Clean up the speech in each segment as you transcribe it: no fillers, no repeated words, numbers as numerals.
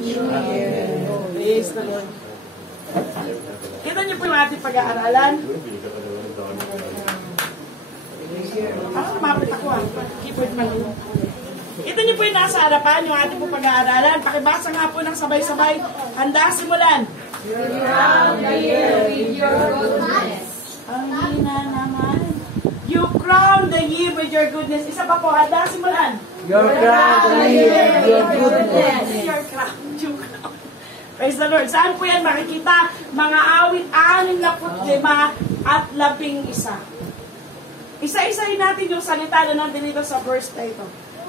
Year? Praise the Lord. Kita niyo po yung ating pag-aaralan. Mapit ako keyboard man. Ito niyo po yung nasa harapan, yung ating po pag-aaralan. Pakibasa nga po ng sabay-sabay. Handa, simulan. You crown the year with your goodness. Ang hina naman. You crown the year with your goodness. Isa pa po, handa, simulan. Your crown the year with your goodness. Your crown, you crown. Praise the Lord. Saan po yan makikita? Mga awit 65 at 11. Isa-isahin natin yung salita na nandun dito sa verse na ito.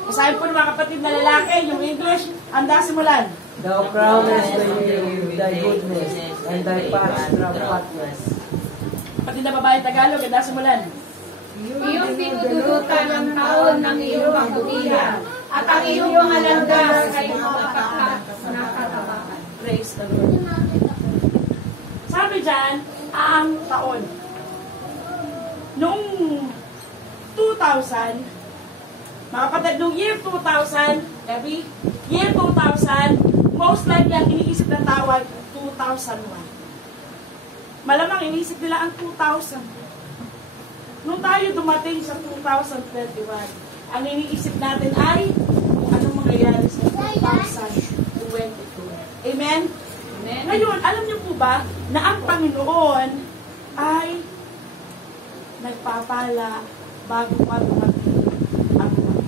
Basahin po ng mga kapatid na lalaki, yung English, handa, simulan. Thou crownest the year with thy goodness, and thy paths from fatness. Kapatid na babae Tagalog, handa, simulan. Iyong tinudulutan ang taon ng iyong kabutihan, at ang iyong mga landas ay nakatabakan. Praise the Lord. Sabi dyan, ang taon. Noong 2000, mga kapatid, noong year 2000, Debbie, year 2000, most likely ang iniisip ng tawag, 2001. Malamang iniisip nila ang 2000. Nung tayo dumating sa 2021, ang iniisip natin ay kung anong mangyayari sa 2022. Amen? Amen? Ngayon, alam niyo po ba na ang Panginoon ay nagpapala bago pa dumating ang taon.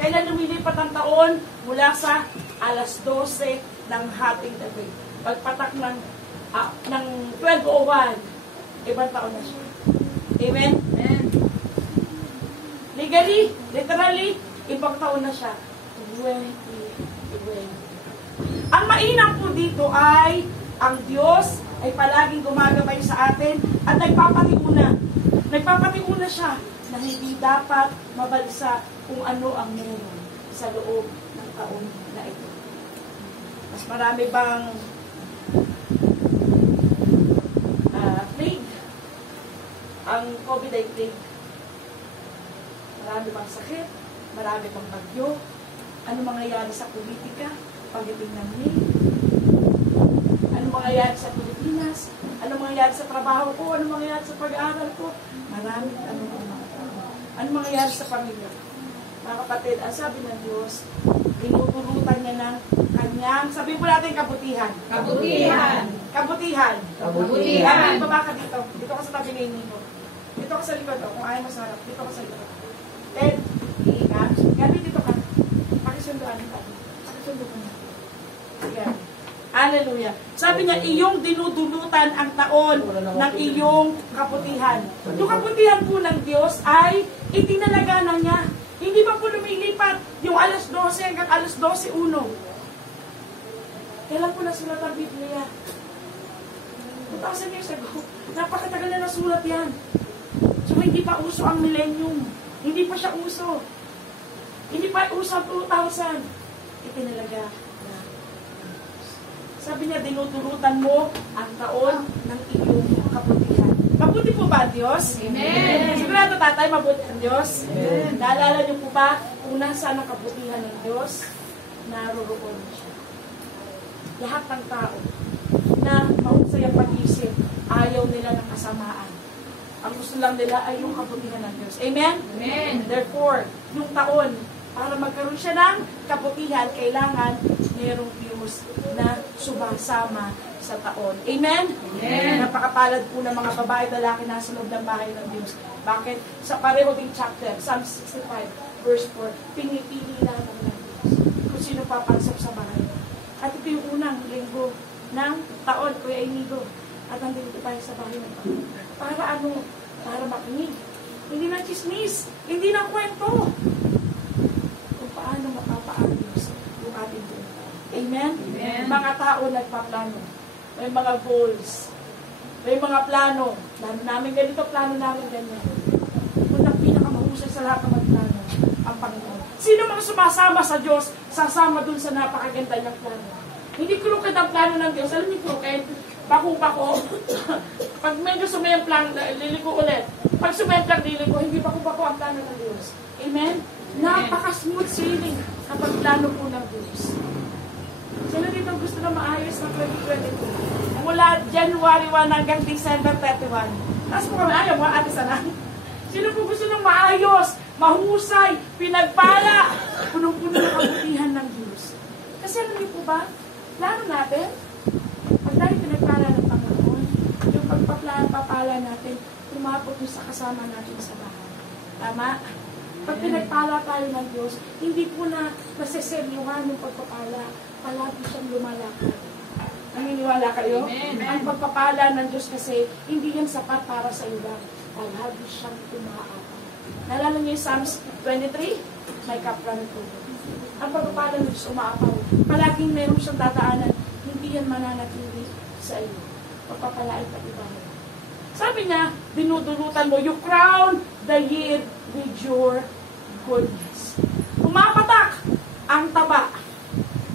Kailan lumilipat ang taon? Mula sa alas 12 ng hating gabi. Pagpatak ng 12:01, ibang taon na siya. Amen? Amen. Legally, literally, ibang taon na siya. 2020. Ang mainam po dito ay ang Diyos ay palaging gumagabay sa atin at nagpapatiuna. Nagpapatiuna siya na hindi dapat mabalisa kung ano ang meron sa loob ng taon na ito. Mas marami bang plague? Ang COVID ay plague. Marami bang sakit? Marami bang bagyo? Ano mangyayari sa politika? Pagdating ng May? Ano mangyayari sa Pilipinas? Ano mangyayari sa trabaho ko? Ano mangyayari sa pag-aaral ko? Maraming ano mangyayari sa pamilya? Mga kapatid, ang sabi ng Diyos, tinutulutan niya ng kanyang, sabihin po natin kabutihan. Kabutihan. Kabutihan. Kabutihan. Sabi, baba ka dito. Dito ka sa tabi ng inyo. Dito ka sa likod. Kung ayaw mo sa harap, dito ka sa likod. Ted, iingat. Gabi dito ka. Pakisunduan ng tabi. Pakisundo ko na. Ayan. Hallelujah. Sabi niya, iyong dinudulutan ang taon ng iyong kabutihan. Yung kabutihan po ng Diyos ay itinalaga na niya. Hindi pa po lumilipat yung alas 12 hanggang alas 12:01. Kailan po nasulat ang Biblia? 2,000 years ago. Napakatagal na nasulat yan. So hindi pa uso ang millennium. Hindi pa siya uso. Hindi pa uso ang 2000. Itinalaga na. Sabi niya, dinutulutan mo ang taon ng iyong kabutihan. Mabuti po ba ang Diyos? Amen. Sigurado tatay, mabuti ang Diyos? Amen. Naalala niyo po ba kung nasaan ang kabutihan ng Diyos? Naroroon siya. Lahat ng tao na mahusay ang pag-isip, ayaw nila ng kasamaan. Ang gusto lang nila ay yung kabutihan ng Diyos. Amen? Amen. Therefore, yung taon, para magkaroon siya ng kabutihan, kailangan mayroong Diyos na sumasama sa taon. Amen? Amen. Napakapalad po ng mga babae at lalaki na sa loob ng bahay ng Diyos. Bakit? Sa pareho ding chapter, Psalm 65, verse 4, pinipili lang ng Diyos kung sino papasok sa bahay. At ito yung unang linggo ng taon, Kuya Inigo. At nandito tayo sa bahay ng Panginoon. Para ano? Para makinig. Hindi na chismis. Hindi na kwento. Kung paano mapapaayos yung ating buhay. Amen? Amen. Mga tao nagpaplano. May mga goals. May mga plano. Plano namin ganito, plano namin ganyan. Kung ang pinakamahusay sa lahat ng magplano, ang Panginoon. Sino mga sumasama sa Diyos, sasama dun sa napakaganda niyang plano. Hindi krukad ang plano ng Diyos. Alam niyo krukad? Bako-bako. Pag medyo sumayang plano, liliko ulit. Pag sumayang plano, liliko, hindi bako-bako ang plano ng Diyos. Amen? Napaka-smooth sailing kapag plano po ng Diyos. gusto na maayos ng 2022. Mula January 1 hanggang December 31. Tapos po kami, ayaw mga ate sana. Sino po gusto ng maayos, mahusay, pinagpala, punong-puno ng kabutihan ng Diyos? Kasi alam niyo po ba, plano natin, pag tayo pinagpala ng Panginoon, yung pagpapala natin, tumapot yung sa kasama natin sa bahay. Tama? Pag pinagpala tayo ng Diyos, hindi po na naseseryuhan yung pagpapala, palagi siyang lumalakad. Naniniwala kayo? Amen. Ang pagpapala ng Diyos kasi, hindi yan sapat para sa iyo lang. Palagi siyang umaapang. Nalala niyo yung Psalms 23? May kapla ng tubig. Ang pagpapala ng Diyos umaapang. Palaging meron siyang dadaanan, hindi yan mananatili sa iyo. Pagpapalain pa iba mo. Sabi niya, dinudulutan mo, you crown the year with your goodness. Pumapatak ang taba.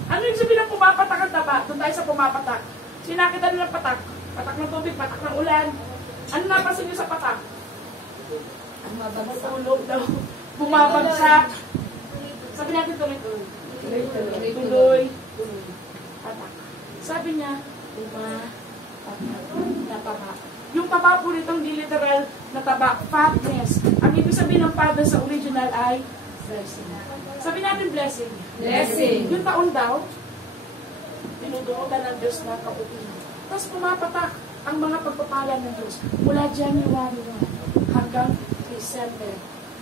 Ano yung sabihin ng pumapatak ang taba? Doon tayo sa pumapatak. Sinakita nila patak. Patak ng tubig, patak ng ulan. Ano napansin niyo sa patak? Ang matulog daw. Bumabagsak. Sabi natin tuloy-tuloy. Tuloy. Patak. Sabi niya, pumapatak na taba. Yung taba po nito, hindi literal na taba. Fatness. Ang ibig sabihin ng fatness sa original ay blessing. Sabi natin blessing. Blessing. Yung taon daw, tinuduotan ng Diyos na kabutihan. Tapos pumapatak ang mga pagpapala ng Diyos mula January 1 hanggang December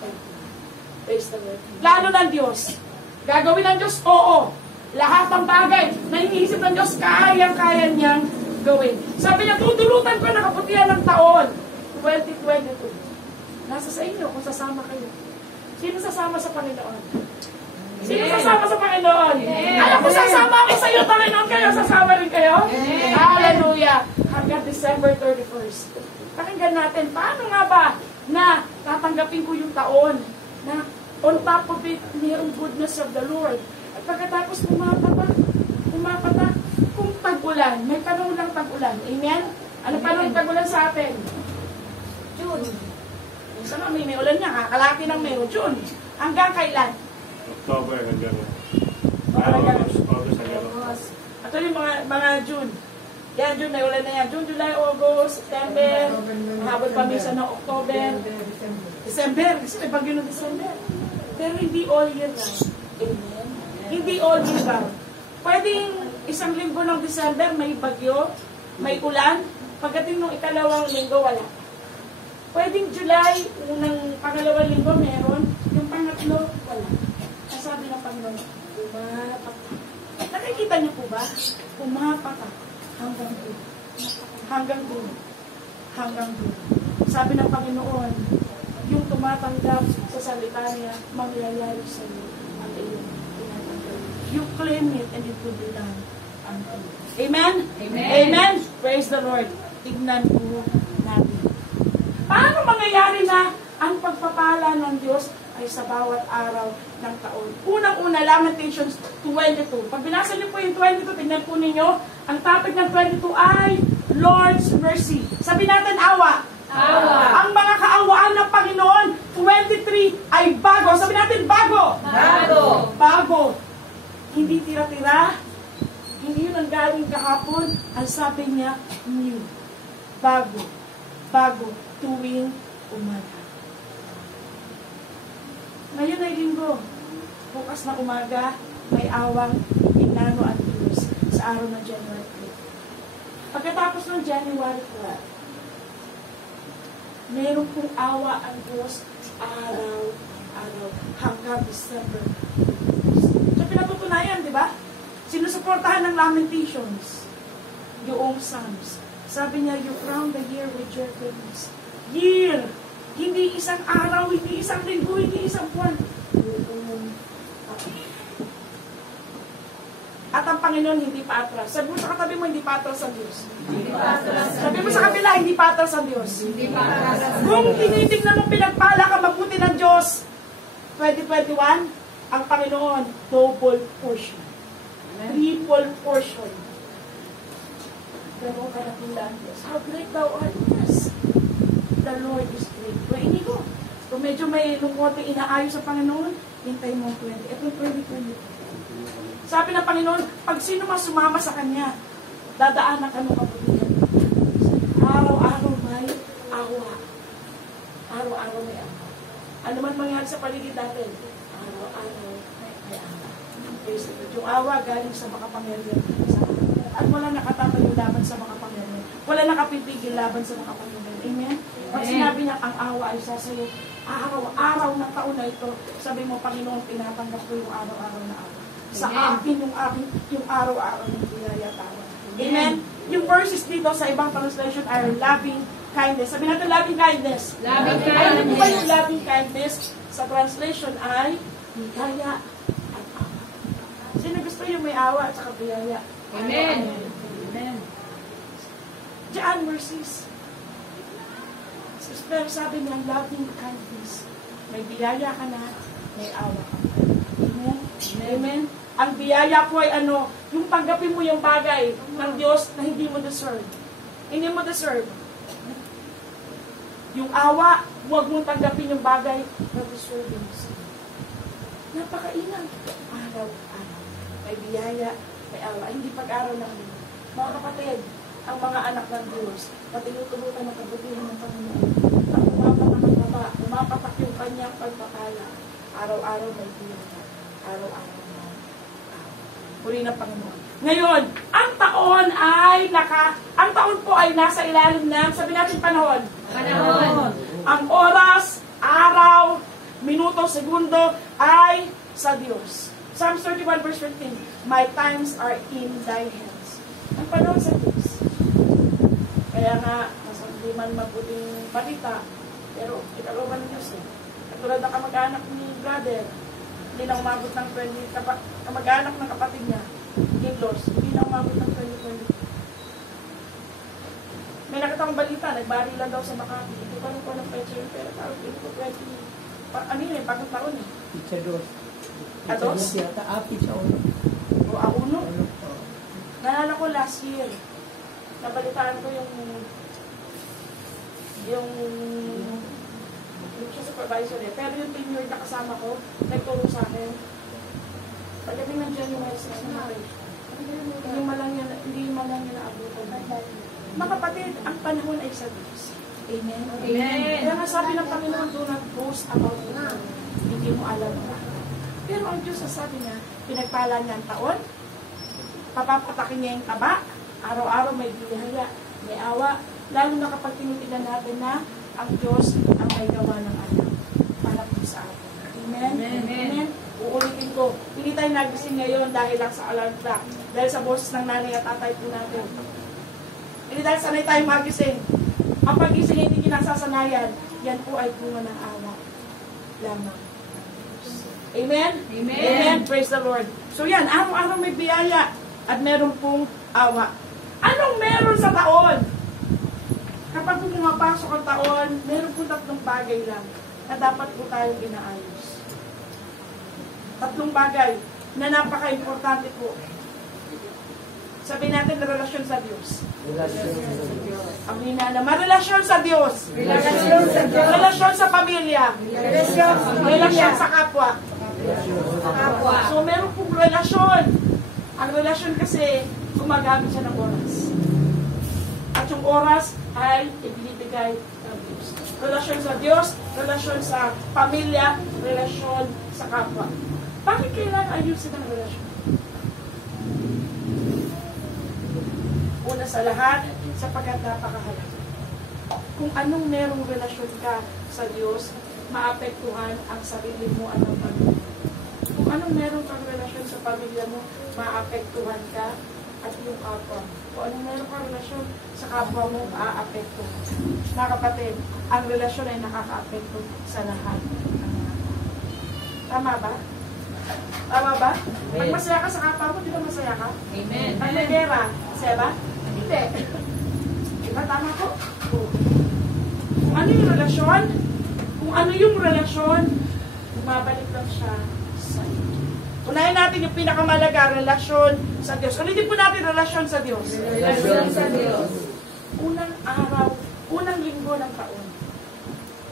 20. Praise the Lord. Plano ng Diyos. Gagawin ng Diyos? Oo. Lahat ng bagay na iniisip ng Diyos, kayang-kaya niyang gawin. Sabi niya, tutulutan ko na kabutihan ng taon 2022. Nasa sa inyo kung sasama kayo. Sino sasama sa Panginoon? Sino sasama sa Panginoon? Alam ko, sasama ako sa iyo, Panginoon, kayo. Sasama rin kayo? Hallelujah! Hanggang December 31st. Pakinggan natin, paano nga ba na tatanggapin ko yung taon na on top of it, mayroong goodness of the Lord. At pagkatapos pumapatak, kung tag-ulan, may panahon lang tag-ulan. Amen? Ano panahon tag-ulan sa atin? June. Minsan nga may ulan niya, kakalaki ng meron. June. Hanggang kailan? October hanggang August hanggang Actually, mga June. Yan, June, may ulan na yan. June, July, August, September, mahabot pa minsan ng October, December. Kasi may bagyo ng December. Pero hindi all year round. Amen? Hindi all year round. Pwedeng isang linggo ng December, may bagyo, may ulan. Pagdating ng ikalawang linggo, wala. Pwedeng July, pangalawang linggo, meron. Yung pangatlo, wala. Ang sabi ng Panginoon, pumapatak. Nakikita niyo po ba? Pumapatak hanggang doon. Hanggang doon. Hanggang doon. Sabi ng Panginoon, yung tumatanggap sa salita niya, mangyayari sa iyo ang iyong tinatanggap. You claim it and it will be done unto you. Amen? Amen. Amen? Praise the Lord. Tignan po natin. Paano mangyayari na ang pagpapala ng Diyos ay sa bawat araw ng taon? Unang-una, Lamentations 22. Pag binasa niyo po yung 22, tignan po ninyo, ang topic ng 22 ay Lord's Mercy. Sabi natin, awa. Awa. Ang mga kaawaan ng Panginoon, 23 ay bago. Sabi natin, bago. Bago. Bago. Hindi tira-tira. Hindi yun ang galing kahapon. Ang sabi niya, new. Bago. Bago. Tuwing umaga. Ngayon ay linggo. Bukas na umaga, may awang inano at Diyos sa araw ng January 3. Pagkatapos ng January 12, meron pong awa ang Diyos araw-araw hanggang December. So pinatutunayan, di ba? Sinusuportahan ng Lamentations yung Psalms. Sabi niya, you crown the year with your goodness. Year! Hindi isang araw, hindi isang linggo, hindi isang buwan. At ang Panginoon hindi pa atras. Sabi mo sa katabi mo, hindi pa atras ang Diyos. Sabi mo sa kabila, hindi pa atras ang Diyos. Kung tinitignan mo pinagpala ka, mabuti ng Diyos, 2021, ang Panginoon, double portion. Triple portion. Ganun ka nakula ang Diyos. How great thou art, yes. The Lord is great. Pero hindi ko. Kung medyo may lungkoteng inaayos sa Panginoon, hintay mo 20. Ito 2020. Sabi ng Panginoon, pag pag sino mas sumama sa Kanya, dadaanan ka ng kabutihan. Araw-araw may awa. Araw-araw may awa. Ano man mangyari sa paligid natin, araw-araw may awa. Praise the Lord. Yung awa galing sa makapangyarihan. At wala nakatatayo laban sa makapangyarihan. Wala nakapipigil laban sa makapangyarihan. Amen? Pag sinabi niya, ang awa ay sasayo, araw-araw na taon na ito, sabi mo, Panginoon, tinatanggap ko yung araw-araw na awa. Sa akin, yung araw-araw ng biyaya at awa. Amen? Yung verses dito sa ibang translation are loving kindness. Sabi natin, loving kindness. Loving Alam mo ba kindness. yung loving kindness sa translation ay biyaya at awa. Sino gusto yung may awa at saka biyaya? Amen. Amen. Diyan, mercies. Pero sabi niya, loving kindness. May biyaya ka na, may awa ka na. Amen? Amen? Ang biyaya po ay ano, yung tanggapin mo yung bagay ng Diyos na hindi mo deserve. Hindi mo deserve. Yung awa, huwag mong tanggapin yung bagay na deserve mo. Napakainang. Araw-araw. May biyaya, may awa. Hindi pag-araw lang. Mga kapatid, ang mga anak ng Diyos, na tinutulutan ng kabutihan ng Panginoon, na umapatak ang baba, umapatak yung kanyang pagpapala. Araw-araw may biyaya. Araw-araw may awa. Puri ng Panginoon. Ngayon, ang taon po ay nasa ilalim ng, sabi natin panahon. Panahon. Ang oras, araw, minuto, segundo ay sa Diyos. Psalms 31 verse 15, my times are in thy hands. Ang panahon sa Diyos. Kaya nga, hindi man mabuting balita, pero ikalooban ng Diyos eh. Katulad ng kamag-anak ni brother, hindi na umabot ng 20, kamag-anak ng kapatid niya, in-laws, hindi na umabot ng 2020. May nakita kong balita, nagbari lang daw sa Makati. Ito pa rin po ng pecha yun, pero parang ito po 20, ano yun eh, bagong taon eh. Pizza dos. Ados? Pizza uno. O A1. Naalala ko last year, nabalitaan ko yung siya supervisor eh. Pero yung tenure na kasama ko, nagturo sa akin. Pagdating ng January 6 na rin, hindi man lang yan naabutan. Mga kapatid, ang panahon ay sa Diyos. Amen? Amen. Kaya nga sabi ng Panginoon, do not boast about it. Hindi mo alam na. Pero ang Diyos, sabi niya, pinagpala niya ang taon, papapatakin niya yung taba, araw-araw may biyaya, may awa, lalo na kapag tinitigan natin na ang Diyos ang may gawa ng anak para po sa atin. Amen? Amen? Uulitin ko, hindi tayo nagising ngayon dahil lang sa alarm clock, dahil sa boses ng nanay at tatay po natin. Hindi dahil sanay tayo magising. Ang pagising hindi kinasasanayan, yan po ay bunga ng awa lamang. Amen? Amen. Amen. Praise the Lord. So yan, araw-araw may biyaya at meron pong awa. Anong meron sa taon? Kapag po pumapasok ang taon, meron po tatlong bagay lang na dapat po tayong inaayos. Tatlong bagay na napaka-importante po. Sabihin natin, relasyon sa Diyos. Ang hinana, marelasyon sa Diyos. Relasyon sa Diyos. Relasyon sa pamilya. Relasyon sa kapwa. Kapwa. So, meron pong relasyon. Ang relasyon kasi, gumagamit siya ng oras. At yung oras ay ibinibigay ng Diyos. Relasyon sa Diyos, relasyon sa pamilya, relasyon sa kapwa. Bakit kailangan ayusin ang relasyon? Una sa lahat, sapagkat napakahalaga. Kung anong merong relasyon ka sa Diyos, maapektuhan ang sarili mo at ang pamilya. Kung anong meron kang relasyon sa pamilya mo, maapektuhan ka at yung kapwa. Kung anong meron kang relasyon sa kapwa mo, maaapektuhan. Mga kapatid, ang relasyon ay nakakaapekto sa lahat. Tama ba? Tama ba? Pag masaya ka sa kapwa mo, di ba masaya ka? Amen. Pag may gera, masaya ba? Hindi. Diba tama ko? Kung ano yung relasyon, bumabalik lang siya sa iyo. Unahin natin yung pinakamalaga, relasyon sa Diyos. Ulitin po natin relasyon sa Diyos. Relasyon sa Diyos. Unang araw, unang linggo ng taon,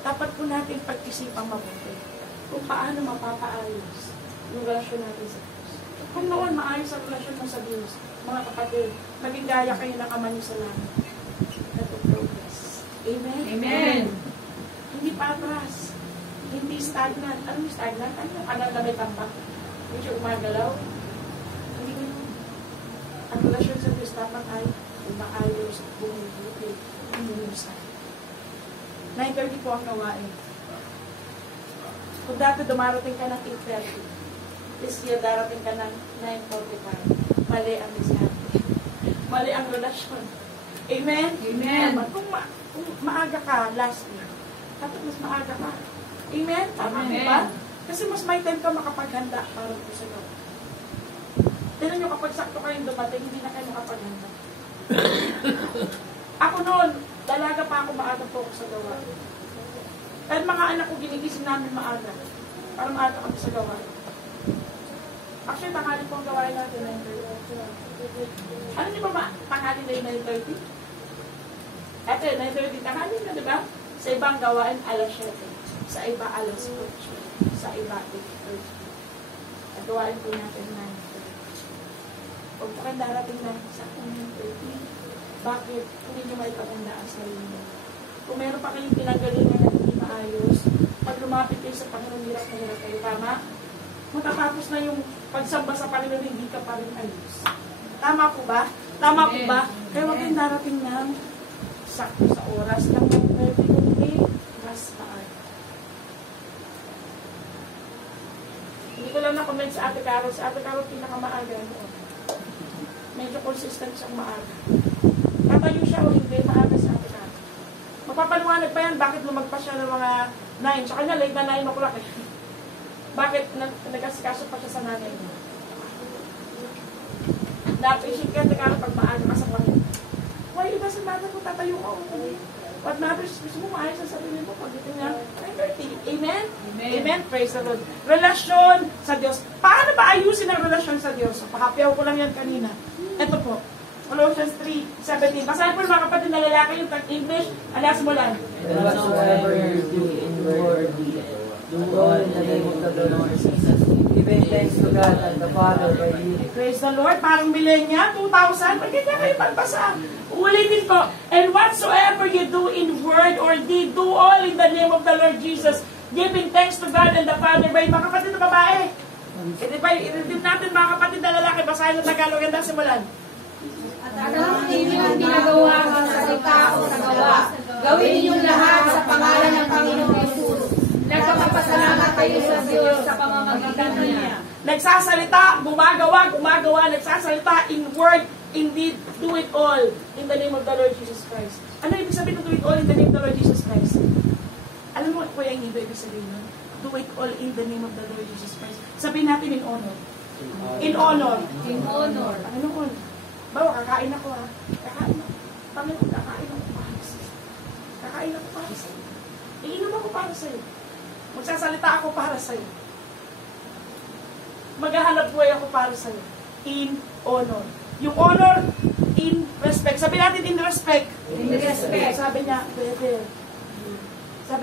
dapat po natin pag-isipang mabuti kung paano mapapaayos yung relasyon natin sa Diyos. Kung noon maayos ang relasyon mo sa Diyos, mga kapatid, maging gaya kayo ng Ama niyo sa langit. Ito progress. Amen? Amen. Hindi patras. Hindi stagnant. Ano yung stagnant? Ano yung anal na may tambak? Medyo umagalaw. Hindi ganun. Ang relasyon sa Diyos dapat ay maayos, bumubuti, umuusay. 9:30 po ang gawain. Kung dati dumarating ka ng 8:30, this year darating ka ng 9:45. Mali ang mensahe. Mali ang relasyon. Amen? Amen. Kung maaga ka last year, dapat mas maaga ka. Amen? Tama Amen. ba? Kasi mas may time ka makapaghanda para po sa Lord. Tignan nyo, kapag sakto kayong dumating, hindi na kayo makapaghanda. Ako noon, dalaga pa ako, maaga po ako sa gawa. At mga anak ko, ginigising namin maaga. Para maaga kami sa gawa. Actually, tanghali po ang gawain natin, 9:30. Ano niyo ba tanghali na yung 9:30? Eto, 9:30 tanghali na, di ba? Sa ibang gawain, alas 7. Sa iba, alas 8. Sa iba, 8:30. At gawain po natin 9:30. Huwag po kang darating na sa 9:30. Bakit? Hindi nyo may pagandaan sa inyo. Kung meron pa kayong pinagalingan na hindi maayos, pag lumapit kayo sa Panginoon, hirap na hirap kayo. Tama? Matatapos na yung pagsamba sa Panginoon, hindi ka pa rin ayos. Tama po ba? Tama po ba? Kaya huwag kayong darating ng sakto sa oras lang ng 30 kundi mas maaga. Hindi ko lang na-comment sa Ate Carol. Si Ate Carol pinakamaaga noon. Medyo consistent siyang maaga. Tatayo siya o hindi, maaga sa Ate Carol. Magpapaliwanag pa yan, bakit lumagpas siya ng mga 9? Sa kanya, late na 9 o'clock eh. Bakit nag-asikaso pa siya sa nanay niya? Na-appreciate ka, Ate Carol, pag maaga ka sa Panginoon. Why, it doesn't matter kung tatayo ka o hindi. What matters is gusto mo maayos sa sarili mo pag ito niya 9:30. Amen? Amen. Amen? Praise the Lord. Relasyon sa Diyos. Paano ba ayusin ang relasyon sa Diyos? So, pakapyaw ko lang yan kanina. Ito po. Colossians 3:17. Basahin po mga kapatid na lalaki yung English. Alas mo lang. And whatsoever you do in word or deed, do all in the name of the Lord Jesus, giving thanks to God and the Father by you. Praise the Lord. Parang millennia, 2,000. Magkaya kayo pagbasa. Ulitin ko. And whatsoever you do in word or deed, do all in the name of the Lord Jesus, giving thanks to God and the Father by mga kapatid na babae. I-redeem natin mga kapatid na lalaki. Basahin ng Tagalog. Ganda simulan. At anong inyong ginagawa sa salita o sa gawa, gawin ninyong lahat sa pangalan ng Panginoong Yesus. Nagpapasalamat kayo sa Diyos sa pamamagitan niya. Nagsasalita, gumagawa, nagsasalita in word, in deed, do it all in the name of the Lord Jesus Christ. Ano ibig sabihin ng do it all in the name of the Lord Jesus Christ? Alam mo po yung ibig sabihin nun? Do it all in the name of the Lord Jesus Christ. Sabihin natin in honor. In honor. In honor. Panginoon. Bawa, kakain ako ha. Kakain ako. Panginoon, kakain ako para sa'yo. Kakain ako para sa'yo. Iinom ako para sa'yo. Magsasalita ako para sa'yo. Maghahanap buhay ako para sa'yo. In honor. Yung honor, in respect. Sabi natin in respect. In respect. Sabi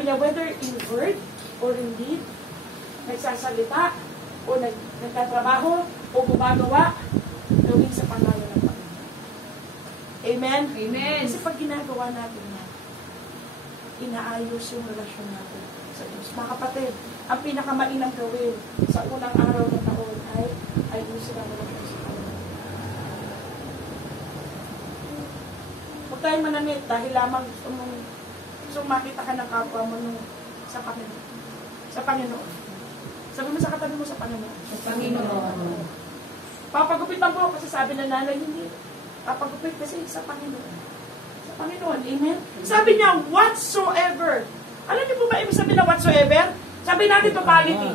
niya, whether in word or in deed, nagsasalita, o nagtatrabaho, o gumagawa, gawin sa pangalan ng Panginoon. Amen? Amen. Kasi pag ginagawa natin yan, inaayos yung relasyon natin sa Diyos. Mga kapatid, ang pinakamainang gawin sa unang araw ng taon ay ayusin ang relasyon sa Panginoon. Huwag tayong mananit dahil lamang gusto makita ka ng kapwa mo sa Panginoon. Sa Panginoon. Sabi mo sa katabi mo sa Panginoon. Sa Panginoon. Papagupitan po kasi sabi ng nanay, hindi. Papagupit kasi sa Panginoon. Sa Panginoon. Amen? Sabi niya, whatsoever. Alam niyo po ba ibig sabihin na whatsoever? Sabi natin totality.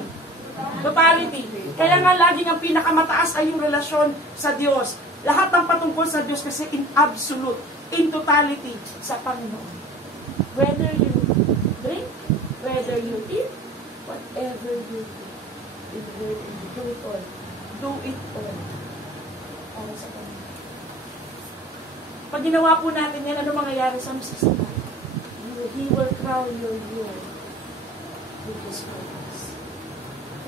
Totality. Kaya nga laging ang pinakamataas ay yung relasyon sa Diyos. Lahat ng patungkol sa Diyos kasi in absolute, in totality sa Panginoon. Whether you drink, whether you eat, whatever you do it all. Do it all. Para sa Panginoon. Pag ginawa po natin yan, ano mangyayari sa Mrs. He will crown your year with His presence.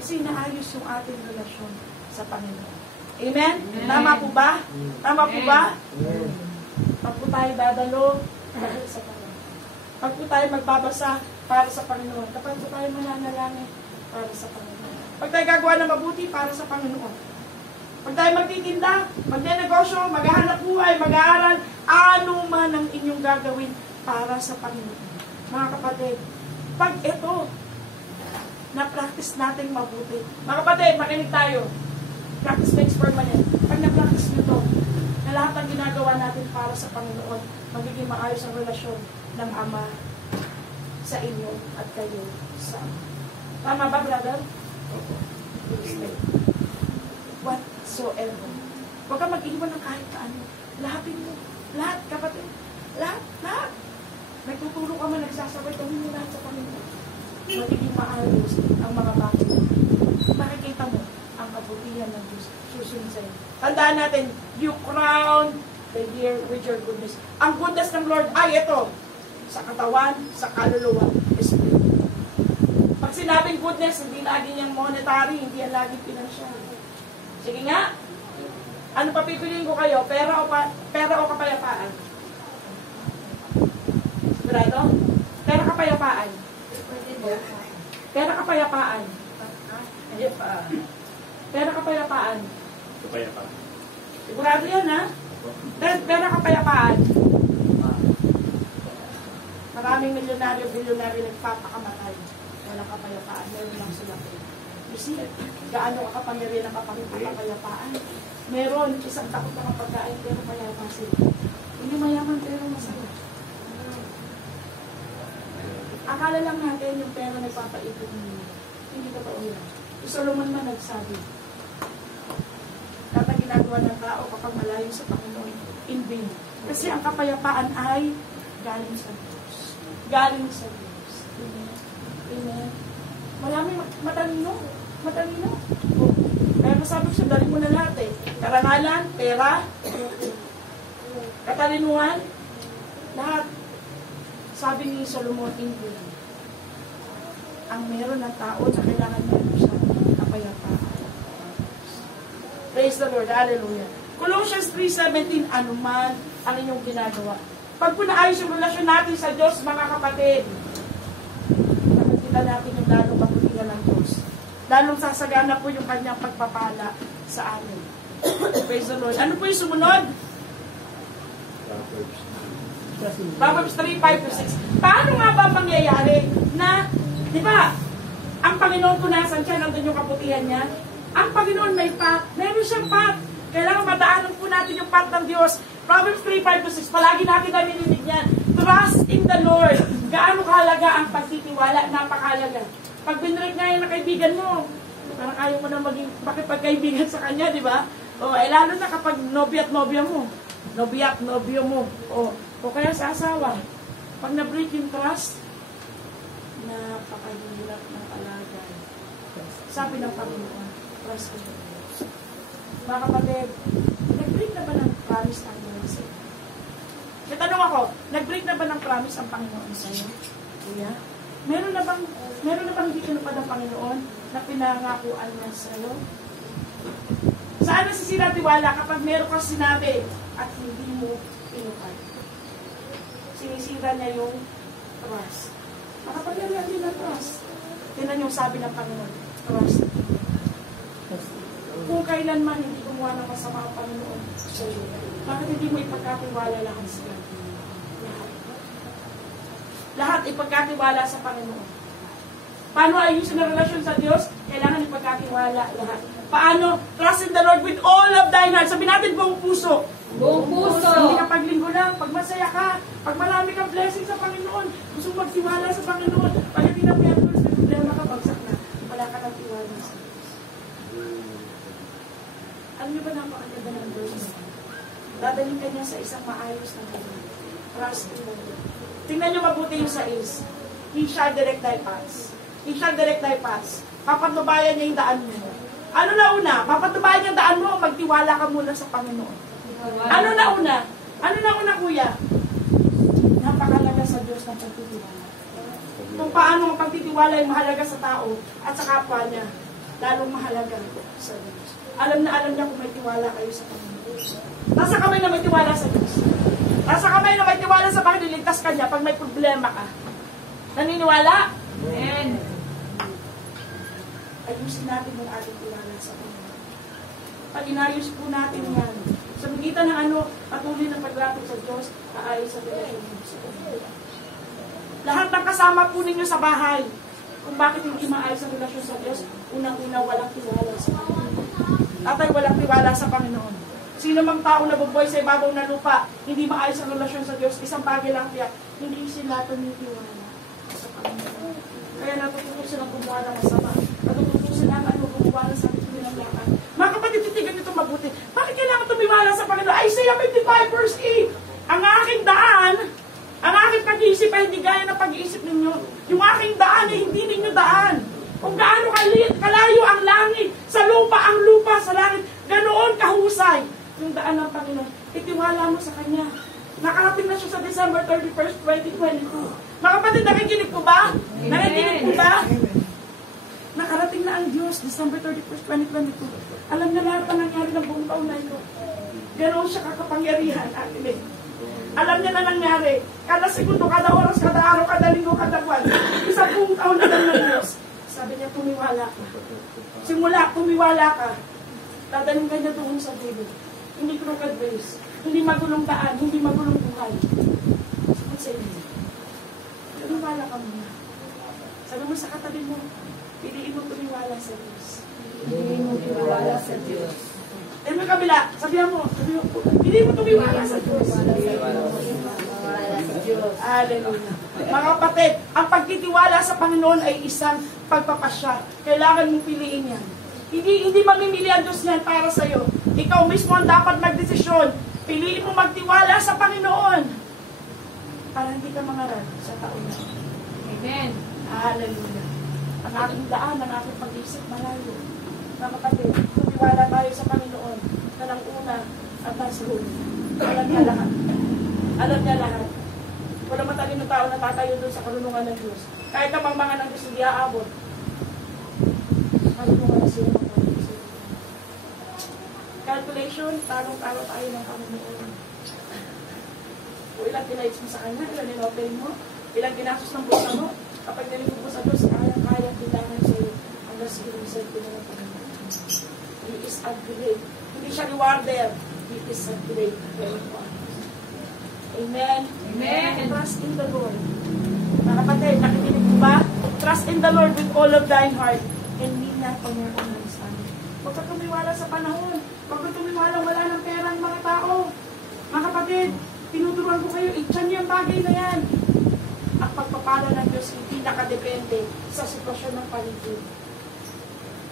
Kasi inaayos yung ating relasyon sa Panginoon. Amen? Tama po ba? Tama po ba? Pag po tayo dadalo, dahil sa Panginoon. Pag po tayo magbabasa para sa Panginoon. Kapag po tayo mananalangin para sa Panginoon. Pag tayo gagawa ng mabuti para sa Panginoon. Pag tayo magtitinda, magnenegosyo, maghahanap buhay, mag-aaral, ano man ang inyong gagawin para sa Panginoon. Mga kapatid, pag ito, na-practice natin mabuti. Mga kapatid, makinig tayo. Practice makes permanent. Pag na-practice nyo to, na lahat ng ginagawa natin para sa Panginoon, magiging maayos ang relasyon ng Ama sa inyo at kayo sa Ama. Tama ba, brother? Whatsoever. Huwag ka mag-iwan ng kahit kaano. Lahatin mo. Lahat, kapatid. Lahat. Nagtuturo ka man, nagsasabay, gawin mo lahat sa Panginoon. Magiging maayos ang mga bagay. Makikita mo ang kabutihan ng Diyos. Susunod sa'yo. Tandaan natin, you crown the year with your goodness. Ang goodness ng Lord ay ito. Sa katawan, sa kaluluwa, espiritu. Pag sinabing goodness, hindi laging yung monetary, hindi yan laging financial. Sige nga. Ano pa pipiliin ko kayo? Pera o kapayapaan? Sigurado? Pera kapayapaan? Pera kapayapaan? Pera kapayapaan? Kapayapaan. Sigurado yan, ha? Pera kapayapaan? Maraming milyonaryo, bilyonaryo nagpapakamatay. Walang kapayapaan. Meron lang sila. You see, gaano kapangyarihan ang kapayapaan? Meron, isang takot na kapagkain, pero payapa sila. Hindi mayaman, pero masaya. Akala lang natin yung pera nagpapaikot ninyo. Hindi totoo yan. Si Solomon man nagsabi, kapag ginagawa ng tao kapag malayo sa Panginoon, in vain. Kasi ang kapayapaan ay galing sa Diyos. Galing sa Diyos. Amen. Amen. Marami matalino. Matalino. Kaya sabi ko siya, dali mo na lahat eh. Karangalan, pera, katalinuhan, lahat. Sabi ni Solomon, in vain. Ang meron ng tao na kailangan meron siya kapayapaan. Praise the Lord. Hallelujah. Colossians 3:17, anuman ang inyong ginagawa. Pag punaayos yung relasyon natin sa Diyos, mga kapatid, nakikita natin yung lalong kaputihan ng Diyos. Lalong sasagana po yung kanyang pagpapala sa amin. Praise the Lord. Ano po yung sumunod? Proverbs 3:5-6. Paano nga ba mangyayari na, di ba, ang Panginoon punasan siya, nandun yung kaputihan niya? Ang Panginoon may path. Meron siyang path. Kailangan madaanan po natin yung path ng Diyos. Proverbs 3:5-6. Palagi natin narinig niyan. Trust in the Lord. Gaano kahalaga ang pagtitiwala? Napakahalaga. Pag binrek nga yung kaibigan mo, parang ayaw mo na maging makipagkaibigan sa kanya, di ba? O, lalo na kapag nobya at nobya mo. Nobya at nobyo mo. O kaya sa asawa. Pag na-break yung trust, napakahirap ng alagay. Sabi ng Panginoon, trust in the Lord. Mga kapatid, nag-break na ba ng promise ang Lord sa iyo? Natanong ako, nag-break na ba ng promise ang Panginoon sa iyo? Kuya? Meron na bang hindi tinupad ng Panginoon na pinangakuan niya sa iyo? Saan nasisira tiwala kapag meron kang sinabi at hindi mo tinupad? Sinisira niya yung trust. Makapagyarihan din ang trust. Tingnan yung sabi ng Panginoon, trust. Kung kailanman hindi gumawa ng masama ang Panginoon sa iyo, bakit hindi mo ipagkatiwala lahat sila? Lahat ipagkatiwala sa Panginoon. Paano ayusin ang relasyon sa Diyos? Kailangan ipagkatiwala lahat. Paano? Trust in the Lord with all of thine heart. Sabi natin buong puso. Buong puso. Hindi ka paglinggo lang. Pag masaya ka, pag marami kang blessing sa Panginoon, gusto mo magtiwala sa Panginoon. Pag hindi na may problema ka, bagsak na. Wala ka ng tiwala sa Diyos. Alam niyo ba napakaganda ng verse? Dadaling ka niya sa isang maayos na buhay. Trust in the Lord. Tingnan niyo mabuti yung sa is. He shall direct thy paths. He shall direct thy paths. Papatubayan niya yung daan mo. Ano na una? Papatubayan niya yung daan mo, magtiwala ka muna sa Panginoon. Ano na una? Ano na una, kuya? Napakalaga sa Diyos ng pagtitiwala. Kung paano ang pagtitiwala ay mahalaga sa tao at sa kapwa niya, lalong mahalaga sa Diyos. Alam niya kung may tiwala kayo sa Panginoon. Nasa kamay na may tiwala sa Diyos. Nasa kamay na may tiwala sa Panginoon, ligtas ka niya pag may problema ka. Naniniwala? Amen. Ayusin natin yung ating tiwala sa Panginoon. Pag inayos po natin yan, sa magitan ng patuloy na paglapit sa Diyos, aayos sa relasyon mo sa Panginoon. Lahat ng kasama po ninyo sa bahay, kung bakit hindi maayos ang relasyon sa Diyos, unang-una walang tiwala sa Panginoon. Tatay, walang tiwala sa Panginoon. Sino mang tao na bubuhay sa ibabaw na lupa, hindi maayos ang relasyon sa Diyos, isang bagay lang tiyak, hindi sila tumitiwala sa Panginoon. Kaya natututo silang gumawa ng masama. Natututo silang gumawa ng sakit nilang lakad. Mga kapatid, titigan nito mabuti. Bakit kailangan tumiwala sa Panginoon? Isaiah 55 verse 8. Ang aking daan, ang aking pag-iisip ay hindi gaya ng pag-iisip ninyo. Yung aking daan ay hindi ninyo daan. Kung gaano kalayo ang langit, sa lupa ang lupa sa langit, ganoon kahusay yung daan ng Panginoon. Itiwala mo sa Kanya. Nakarating na siya sa December 31st, 2022. Mga kapatid, nakikinig po ba? Nakikinig po ba? Nakarating na ang Diyos, December 31st, 2022. Alam niya lahat ang nangyari ng buong taon na ito. Ganoon siya kakapangyarihan, atin. Alam niya na nangyari. Kada segundo, kada oras, kada araw, kada linggo, kada buwan. Isang buong taon na lang ng Diyos. Sabi niya, tumiwala ka. Simula, tumiwala ka. Dadaling ka niya doon sa dulo. Hindi crooked ways. Hindi magulong daan. Hindi magulong buhay. Sabi sa inyo, tumiwala ka muna. Sabi mo sa katabi mo, piliin mo tumiwala sa Diyos. Piliin mo tiwala sa Diyos. Eh, may kabila, sabihan mo, piliin mo tumiwala sa Diyos. Hallelujah. Mga kapatid, ang pagtitiwala sa Panginoon ay isang pagpapasya. Kailangan mong piliin yan. Hindi mamimili ang Diyos yan para sa'yo. Ikaw mismo ang dapat magdesisyon. Piliin mo magtiwala sa Panginoon para hindi ka mangaral sa taon na. Amen. Hallelujah. Ang aking daan, ang aking pag-isip malayo. Mga kapatid, tumiwala tayo sa Panginoon na ng una at nasa huli. Alam niya lahat. Alam niya lahat. Walang matalino tao na tatayo doon sa karunungan ng Diyos. Kahit ang mga ng Diyos hindi aabot. Karunungan na sila ng Diyos. Calculation, tarong-taro tayo ng Panginoon. Kung ilang tinites mo sa Kanya, ilang in-open mo, ilang ginastos ng busa mo, kapag nalingkod mo sa Diyos, kaya bilangan sa iyo ang nasiling sa iyo ng Panginoon. He is a great. Hindi siya rewarder. He is a great. Amen. Amen. Trust in the Lord. Mga kapatid, nakikinig mo ba? Trust in the Lord with all of thine heart and lean not on your own understanding. Huwag ka tumiwala sa panahon. Huwag ka tumiwala, wala ng pera ang mga tao. Mga kapatid, tinuturuan ko kayo, itchan niyo ang bagay na yan. Ang pagpapala ng Diyos hindi nakadepende sa sitwasyon ng paligid.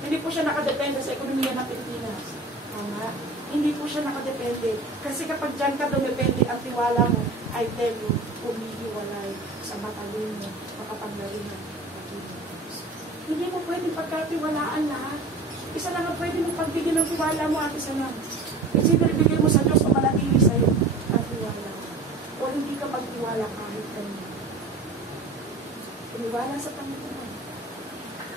Hindi po siya nakadepende sa ekonomiya ng Pilipinas. Tama? Hindi po siya nakadepende. Kasi kapag dyan ka dumepende, ang tiwala mo, I tell you, umihiwalay sa matalino, makapangyarihan ng Pilipinas. Hindi mo pwedeng pagkatiwalaan lahat. Isa lang ang pwede mong pagbigyan ng tiwala mo at isa lang. Consider ibigay mo sa Diyos o manatili sa'yo ang tiwala. O hindi ka pagtiwala kahit kanina. Tumiwala sa Panginoon.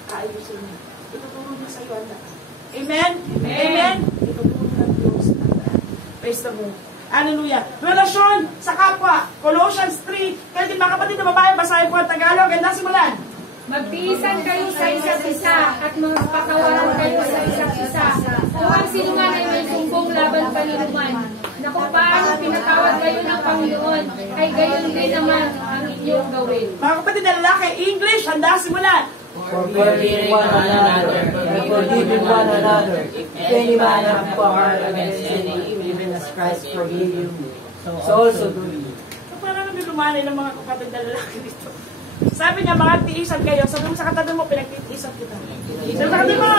Ayusin niya. Itutulong niya sa iyo ang lahat. Amen? Amen? Itutulong ng Diyos ang lahat. Praise the Lord. Hallelujah. Relasyon sa kapwa. Colossians 3. Kaya din mga kapatid na babae, basahin po ang Tagalog. Ganda simulan. Magtiisan kayo sa isa't isa at magpatawaran kayo sa isa't isa. Kung ang sino man ay may sumbong laban kaniluman, na kung paano pinatawad kayo ng Panginoon, ay gayon din naman ang inyong gawin. Mga kapatid na lalaki, English, handa simulan. Forgiving one another, and forgiving one another. If any man have quarrel against any, even as Christ forgave you, so also do you. Parang lumanay ng mga kapatid na lalaki dito. Sabi niya, mga tiisan kayo. Sabi mo sa katabi mo, pinagtitiisan kita. Sabi mo sa katabi mo.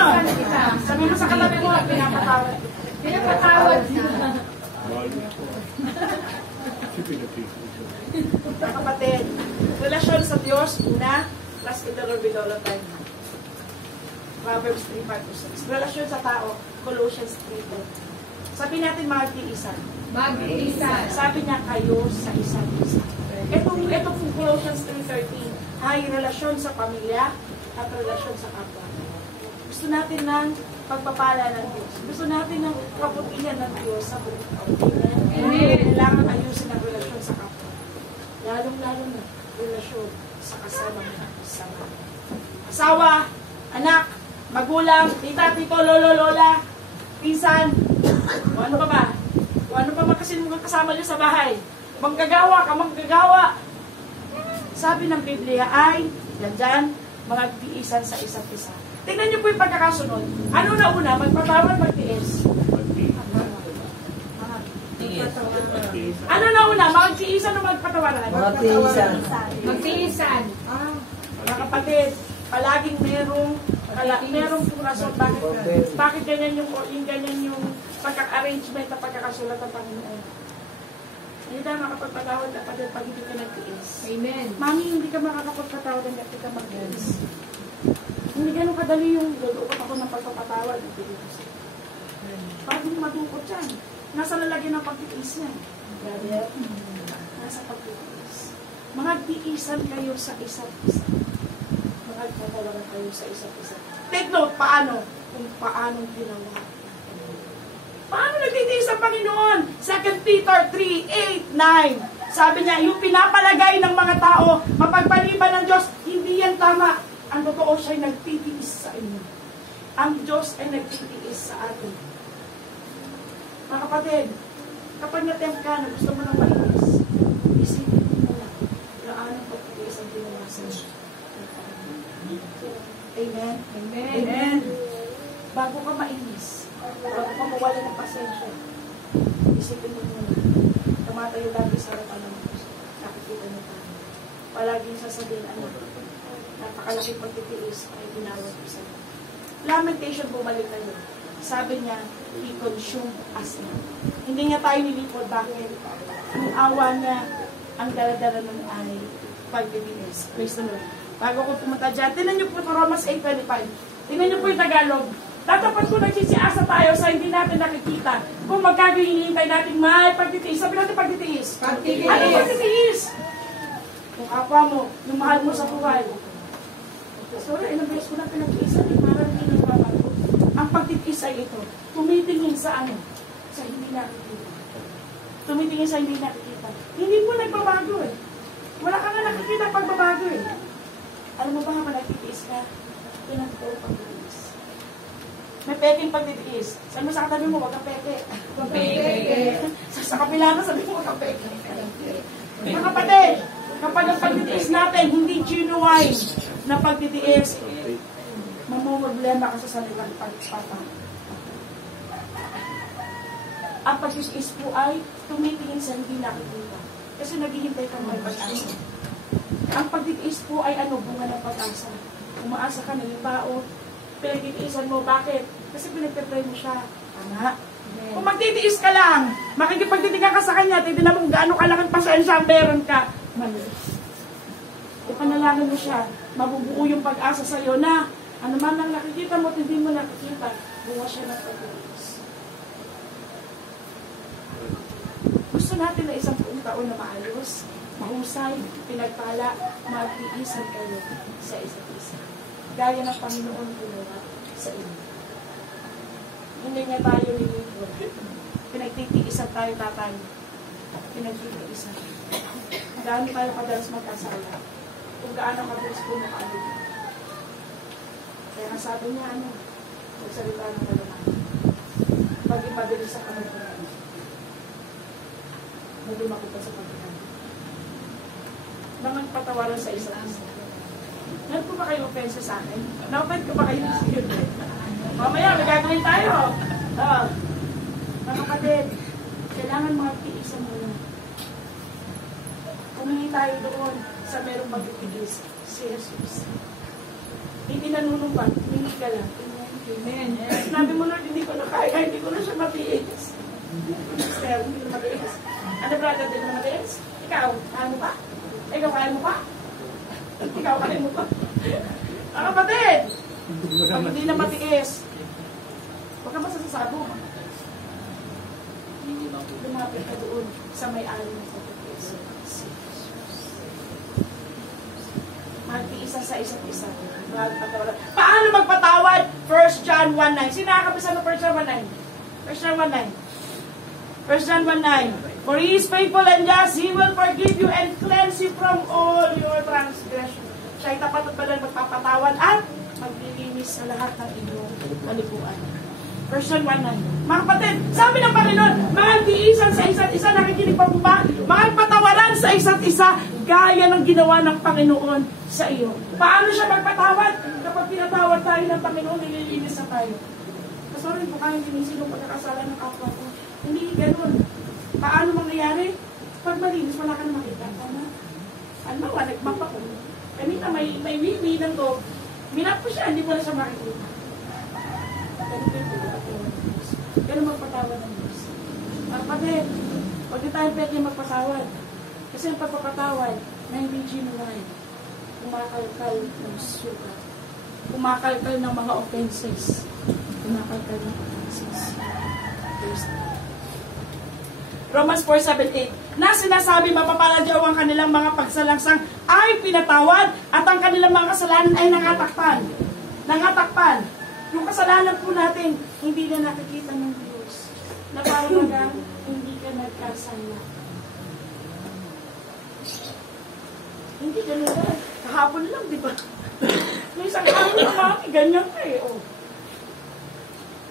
Sabi mo sa katabi mo, pinapatawad. Pinapatawad na. Mga kapatid, relasyon sa Diyos, una, trust in the Lord with all of thine heart. Proverbs 3:5-6. Relasyon sa tao, Colossians 3:10. Sabi natin, mga tiisan. Magtiisan. Sabi niya, kayo sa isa't isa. Itong Colossians 3:13 ay relasyon sa pamilya at relasyon sa kapwa. Gusto natin ng pagpapala ng Diyos. Gusto natin ng kabutihan ng Diyos sa buong taon. Amen. Kailangan ayusin ang relasyon sa kapwa. Lalong-lalo na relasyon sa kasama sa asawa, anak, magulang, tita, tito, lolo, lola, pinsan, o ano pa ba? O ano pa ba kasi mga kasama nyo sa bahay? Manggagawa ka, manggagawa. Sabi ng Biblia ay, yan dyan, mga tiisan sa isa't isa. Tingnan nyo po yung pagkakasunod. Ano na una? Magpatawad, magtiis. Ano na una? Magtiisan o magpatawaran? Magtiisan. Magtiisan. Mga kapatid, palaging merong rason bakit ganyan yung pagkaka-arrangement na pagkakasulat ng Panginoon. Hindi tayo makapagpatawad kapatid pag hindi ka nagtiis. Amen. Mami, hindi ka makakapagpatawad hanggang hindi ka magtiis. Hindi ganun kadali yung luluot ako ng pagpapatawad. Parang madukot yan. Nasa lalagyan ng pagtitiis niya. Nasa pagtitiis. Magtiisan kayo sa isa't isa. Magpatawaran kayo sa isa't isa. Take note, paano? Kung paanong ginawa. Paano nagtitiis ang Panginoon? 2 Peter 3:8, 9. Sabi niya, yung pinapalagay ng mga tao, mapagpaliban ng Diyos, hindi yan tama. Ang totoo siya'y nagtitiis sa inyo. Ang Diyos ay nagtitiis sa atin. Mga kapatid, kapag natempt ka na gusto mo nang mainis, isipin mo muna, gaano pagtitiis ang ginawa sa iyo. Amen? Amen. Amen. Bago ka mainis, bago ka mawala ng pasensya, isipin mo muna, tumatayo lagi sa harapan ng Diyos. Nakikita niyo tayo. Palaging sasabihin, napakalaking pagtitiis ay ginawad ko sa iyo. Lamentation, bumalik tayo. Sabi niya, he consumed us na. Hindi niya tayo nilipod. Bakit? Ang awa niya, ang daladala nun ay pagtitiis. Praise the Lord. Bago ko pumunta dyan, tinan niyo po ito, Romans 8:25. Tinan niyo po yung Tagalog. Tatapat ko nagsisiasa tayo sa hindi natin nakikita. Kung magkagihintay natin, may pagtitiis. Sabi natin pagtitiis. Pagtitiis. Ano pagtitiis? Kung kapwa mo, yung mahal mo sa buhay. Sorry, ilang beses ko na pinag-iisan, parang hindi nagbabago. Ang pagtitiis ay ito. Tumitingin sa ano? Sa hindi nakikita. Tumitingin sa hindi nakikita. Hindi mo nagbabago eh. Wala ka nga nakikita pagbabago eh. Alam mo ba habang nagtitiis ka? Pinagpuro pagtitiis. May peking pagtitiis. Sabi mo sa katabi mo, wag ka peke. Sa kapila na sabi mo, wag ka peke. Mga kapatid, kapag ang pagtitiis natin, hindi genuine na pagtitiis, mamumroblema ka sa saligang pagpapa. Ang pagtitiis po ay tumitingin sa hindi nakikita. Kasi naghihintay ka may pag-asa. Ang pagtitiis po ay bunga ng pag-asa. Umaasa ka ng tao, pinagtitiisan mo. Bakit? Kasi pinagpipray mo siya. Tama. Kung magtitiis ka lang, makikipagtitigan ka sa kanya, titignan mo kung gaano kalaking pasensya ang meron ka. Mali. Ipanalangin mo siya, mabubuo yung pag-asa sa'yo na ano man ang nakikita mo at hindi mo nakikita, buwa siya ng pag-tiis. Gusto natin na isang buong taon na maayos, mahusay, pinagpala, magtiisan kayo sa isa't isa. Gaya ng Panginoon ginawa sa inyo. Hindi niya tayo nilipod. Pinagtitiisan tayo tatay. Pinagtitiisan. Gaano tayo kadalas magkasala. Kung gaano kadalas po makaalala. Kaya nga sabi niya, magsalita ng kalaman. Maging mabilis sa kamagparan. Maging makupa sa pagkakan. Nang patawaran sa isa't isa. Meron po ba kayo offense sa akin? Na-offend ko ba kayo sa iyo? Mamaya, may gagawin tayo. Mga kapatid, kailangan mga tiisan mo na. Humingi tayo doon sa merong magtitigis. Si Jesus. Hindi nanunumpat, hindi ka lang. Amen. Sinabi mo, Lord, hindi ko na kaya, hindi ko na siya matiis. Pero hindi na matiis. Ano brother, hindi na matiis? Ikaw, kaya mo pa? Ikaw, kaya mo pa? Ikaw, kaya mo pa? Mga kapatid, pag hindi na matiis, huwag ka masasasabo. Lumapit ka doon sa may-ari ng pagtiis. magtiisan sa isa't isa. Magpatawaran. Paano magpatawad? 1 John 1:9. Sino nakakabisa ng 1 John 1:9? 1 John 1:9. 1 John 1:9. For He is faithful and just, He will forgive you and cleanse you from all your transgression. Siya ay tapat at banal magpapatawad at maglilinis sa lahat ng inyong kalikuan. 1 John 1:9. Mga kapatid, sabi ng Panginoon, magtiisan sa isa't isa, nakikinig pa po ba? Magpatawaran sa isa't isa, gaya ng ginawa ng Panginoon sa iyo. Paano siya magpatawad? Kapag pinatawad tayo ng Panginoon, nililinis na tayo. Kasorin po kayong linisin ng pagkakasala ng kapwa ko. Hindi ganun. Paano mangyayari? Pag malinis, wala ka na makita. Tama? Ano ba? Nagmapa ko. Kanina may wiwi ng dog. Minap ko siya, hindi mo na siya makikita. Ganun magpatawad ng Diyos. Kapatid, huwag na tayo pwede magpatawad. Kasi ang pagpapatawad na hindi genuine, kumakalkal ng sugat, kumakalkal ng mga offenses, kumakalkal ng offenses. Romans 4:7-8 na sinasabi mapapalad daw ang kanilang mga pagsalangsang ay pinatawad at ang kanilang mga kasalanan ay nangatakpan. Nangatakpan. Yung kasalanan po natin, hindi na nakikita ng Diyos. Na parang hindi ka nagkasala. Hindi ganun ba? Kahapon lang, di ba? Yung isang hapon na mami, ganyan ka eh. Oh.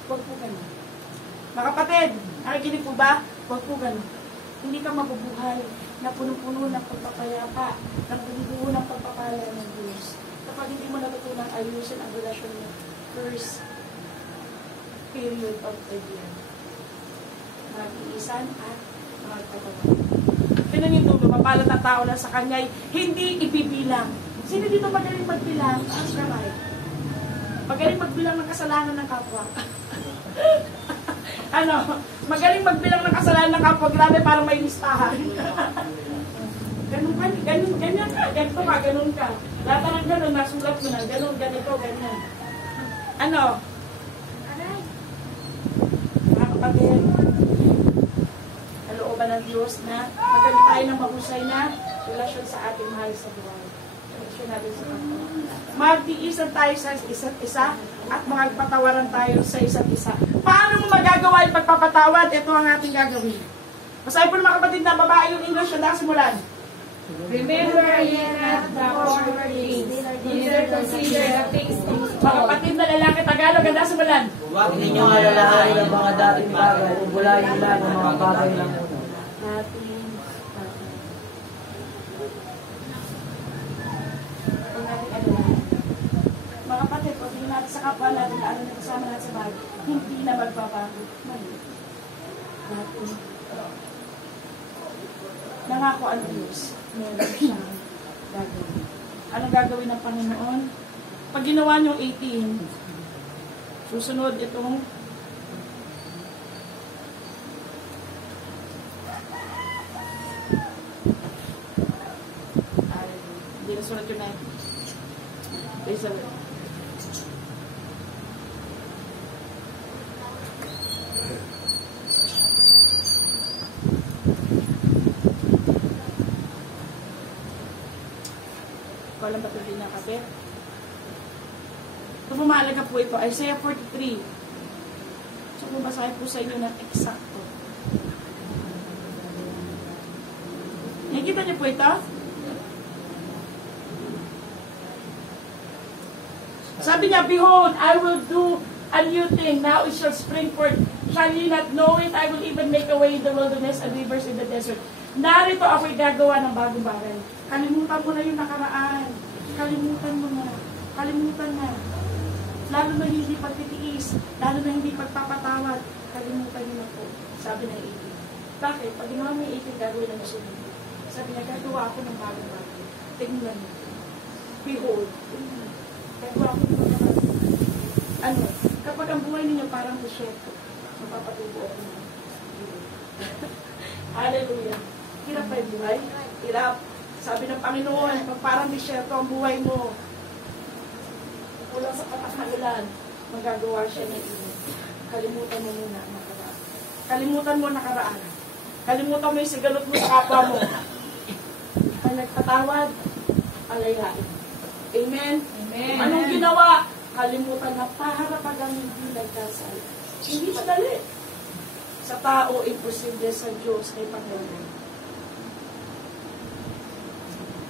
Huwag po ganun. Mga kapatid, nakikinig po ba? Huwag po ganun. Hindi ka mabubuhay na punong-puno ng pagpapayapa, ng buo ng pagpapala ng Diyos. Kapag hindi mo natutunang ayusin ang relasyon mo, first period of the year. Mag-iisan at magpatawaran. Tinan yung dulo, mapalat na tao na sa kanya'y hindi ibibilang. Sino dito magaling magbilang? Ang kamay. Magaling magbilang ng kasalanan ng kapwa. Magaling magbilang ng kasalanan ng kapwa. Grabe, parang may listahan. Ganyan ka. Ganito ka, ganun ka. Lahat ng ganun, nasulat mo na. Ganun, ganito, ganyan. Mga kapatid, kalooban ng Diyos na magaling tayo ng mahusay na relasyon sa ating mahal sa buhay. Relasyon natin sa kapwa. Magtiisan tayo sa isa't isa at magpatawaran tayo sa isa't isa. Paano mo magagawa yung pagpapatawad? Ito ang ating gagawin. Basahin po ng mga kapatid na babae yung English na simulan. Remember ye not the former things, neither consider the things to Mga kapatid na lalaki Tagalog, ganda simulan. Huwag ninyong alalahanin ang mga dating bagay, bulayin lang ang mga bagay lang muna. Mga kapatid, pag hindi natin sa kapwa natin, ano na kasama natin sa bahay, hindi na magbabago. Mali. Natin. Nangako ang Diyos. Meron siyang gagawin. Anong gagawin ng Panginoon? Pag ginawa niyo 18, susunod itong hindi na sunod yun na yun. Walang ba ito nakabit? Ito pumalaga po ito. Isaiah 43. So, bumasahin po sa inyo ng eksakto. Nakikita niyo po ito? Sabi niya, behold, I will do a new thing. Now it shall spring forth. Shall ye not know it? I will even make a way in the wilderness and rivers in the desert. Narito ako'y gagawa ng bagong bagay. Kalimutan mo na yung nakaraan. Kalimutan mo na. Kalimutan na. Lalo na hindi pagtitiis. Lalo na hindi pagpapatawad. Kalimutan niyo na po. Sabi ng 18. Bakit? Pag ginawa mo yung 18, gagawin na masunod. Sabi niya, gagawa ako ng bagong bagay. Tingnan mo. Behold. Gagawa ako ng bagong bagay. Kapag ang buhay ninyo parang desierto, mapapatubo ako na. Hallelujah. Hirap ba yung buhay? Hirap. Sabi ng Panginoon, pag parang disyerto ang buhay mo, kulang sa patak na ulan, magagawa siya ng iyo. Kalimutan mo muna nakaraan. Kalimutan mo nakaraan. Kalimutan mo yung sigalot mo sa kapwa mo. Pag nagpatawad, palayain. Amen? Amen. Anong ginawa? Kalimutan na paharap ang hindi nagkasal. Hindi madali. Sa tao, imposible, sa Diyos ay Panginoon.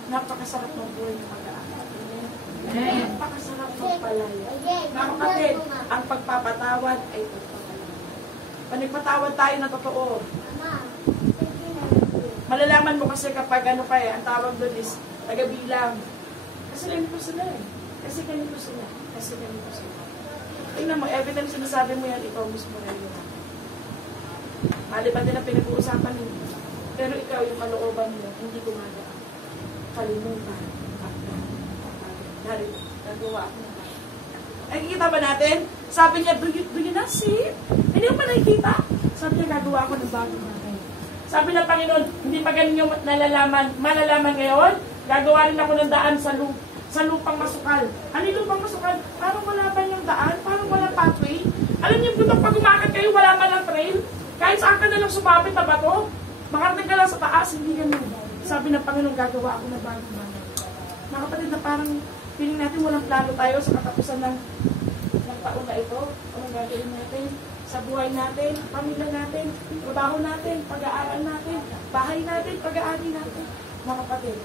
Napakasarap ng buhay ng pag-aaral. Amen. Napakasarap ng palaya. Mga kapatid, ang pagpapatawad ay pagpapalaya. Pag nagpatawad tayo na totoo, malalaman mo kasi kapag ano pa ang tawag doon is tagabilang. Kasi ganito sila eh. Kasi ganito sila. Kasi ganito sila. Tingnan mo, every time sinasabi mo yan, ikaw mismo rin yun. Maliban din ang pinag-uusapan ninyo. Pero ikaw, yung malooban mo, hindi gumagaan. Kalimutan. Dahil, nagawa ako na. Nakikita ba natin? Sabi niya, do you not see it? Hindi mo ba nakikita? Sabi niya, gagawa ako ng bagong bagay. Sabi ng Panginoon, hindi pa ganun yung malalaman ngayon, gagawa rin ako ng daan sa lupang masukal. Ano yung lupang masukal? Parang wala pa yung daan, parang wala pathway. Alam niyo, pag umakit kayo, wala man ang trail. Kahit saan ka na lang sumapit na bato, makarating ka lang sa taas, hindi ganun. Sabi ng Panginoon, gagawa ako ng bagong bagay. Mga kapatid na parang feeling natin walang plano tayo sa katapusan ng taon na ito. Anong gagawin natin? Sa buhay natin, pamilya natin, trabaho natin, pag-aaral natin, bahay natin, pag-aari natin. Mga kapatid,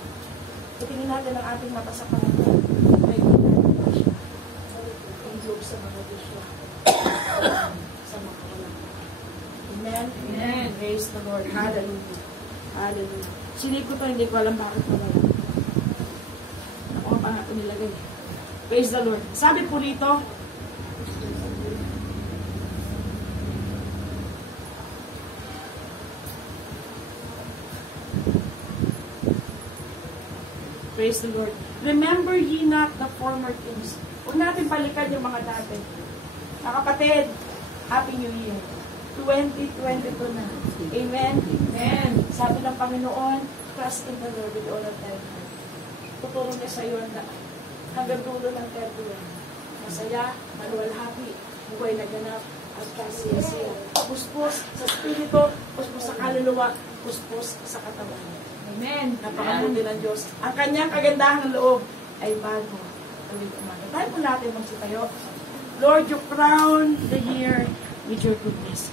itingin natin ang ating mata sa Panginoon. Ay, ginagawa siya. Ang Diyos sa mga Diyos sa mga walang. Amen? Amen. Praise the Lord. Hallelujah. Hallelujah. Sinip ko to, hindi ko alam bakit pala. Ako pa nga ito nilagay. Praise the Lord. Sabi po rito, praise the Lord. Remember ye not the former things. Huwag natin balikan yung mga dati. Mga kapatid, Happy New Year. 2022 na. Amen? Amen. Sabi ng Panginoon, trust in the Lord with all of thy heart. Tuturo niya sa iyo ang daan. Hanggang dulo ng tertuan. Masaya, maluwalhati, buhay na ganap, at kasiyasiya. Puspos sa spirito, puspos sa kaluluwa, puspos sa katawan. Amen. Napakabuti ng Diyos. Ang kanyang kagandahan ng loob ay bago. Tuwing umaga. Tayo po natin magsitayo. Lord, you crown the year with your goodness.